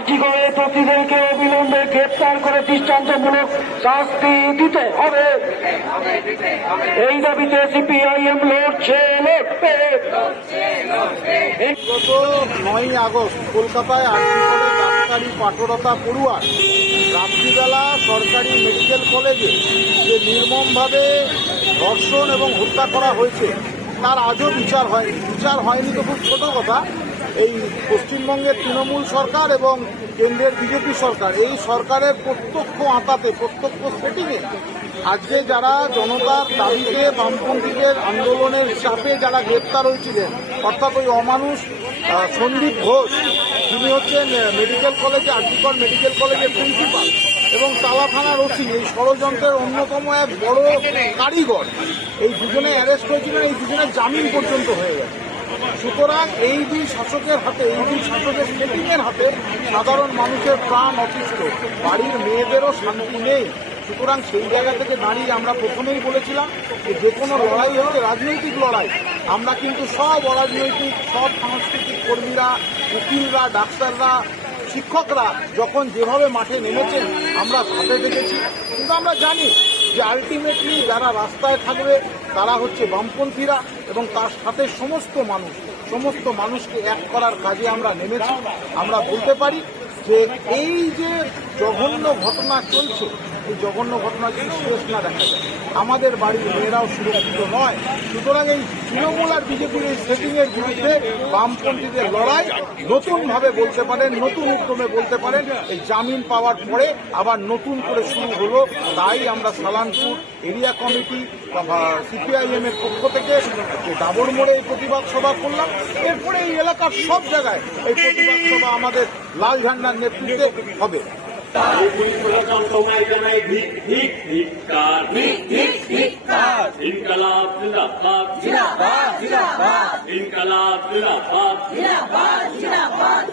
আর্জিকরে দোষীদেরকে অবিলম্বে গ্রেপ্তার করে দৃষ্টান্তমূলক শাস্তি দিতে হবে। এই দাবিতে সিপিআইএম লড়ছে, লড়বে। গত 9ই আগস্ট কলকাতায় আর্জিকরে ডাক্তারি পাঠরতা পড়ুয়া রাত্রিবেলা সরকারি মেডিকেল কলেজে যে নির্মমভাবে ধর্ষণ এবং হত্যা করা হয়েছে তার আজও বিচার হয়নি তো খুব ছোট কথা। এই পশ্চিমবঙ্গের তৃণমূল সরকার এবং কেন্দ্রের বিজেপি সরকার, এই সরকারের প্রত্যক্ষ আঁতাতে, প্রত্যক্ষ সেটিংয়ে আজকে যারা জনতার দাবিতে বামপন্থীদের আন্দোলনের চাপে যারা গ্রেপ্তার হয়েছিলেন, অর্থাৎ ওই অমানুষ সন্দীপ ঘোষ, যিনি হচ্ছেন মেডিকেল কলেজে, আর্জিকর মেডিকেল কলেজের প্রিন্সিপাল, এবং তালা থানার ওসি, এই ষড়যন্ত্রের অন্যতম এক বড় কারিগর, এই দুজনে অ্যারেস্ট হয়েছিলেন। এই দুজনের জামিন পর্যন্ত হয়ে গেছে। সুতরাং এই দুই শাসকের হাতে, এই দুই শাসকের সেটিংয়ের হাতে সাধারণ মানুষের প্রাণ অতিষ্ঠ, বাড়ির মেয়েদেরও শান্তি নেই। সুতরাং সেই জায়গা থেকে দাঁড়িয়ে আমরা প্রথমেই বলেছিলাম যে কোনো লড়াই হচ্ছে রাজনৈতিক লড়াই। আমরা কিন্তু সব অরাজনৈতিক, সব সাংস্কৃতিক কর্মীরা, উকিলরা, ডাক্তাররা, শিক্ষকরা যখন যেভাবে মাঠে নেমেছেন আমরা সাথে দেখেছি। কিন্তু আমরা জানি যে আলটিমেটলি যারা রাস্তায় থাকবে তারা হচ্ছে বামপন্থীরা, এবং তার সাথে সমস্ত মানুষকে এক করার কাজে আমরা নেমেছি। আমরা বলতে পারি যে এই যে জঘন্য ঘটনা চলছে, এই জঘন্য ঘটনা যদি শেষ না দেখা যায়, আমাদের বাড়ির মেয়েরাও সুরক্ষিত নয়। সুতরাং এই তৃণমূল আর বিজেপির এই সেটিংয়ের বিরুদ্ধে বামপন্থীদের লড়াই নতুনভাবে বলতে পারেন, নতুন উদ্যমে বলতে পারেন। এই জামিন পাওয়ার পরে আবার নতুন করে শুরু হলো। তাই আমরা সালানপুর এরিয়া কমিটি সিপিআইএম এর পক্ষ থেকে ডাবর মোড়ে এই প্রতিবাদ সভা করলাম। এরপরে এই এলাকার সব জায়গায় এই প্রতিবাদ সভা আমাদের লাল ঝান্ডার নেতৃত্বে হবে। ইনকলাব জিন্দাবাদ, জিন্দাবাদ, জিন্দাবাদ। ইনকলাব জিন্দাবাদ, জিন্দাবাদ, জিন্দাবাদ।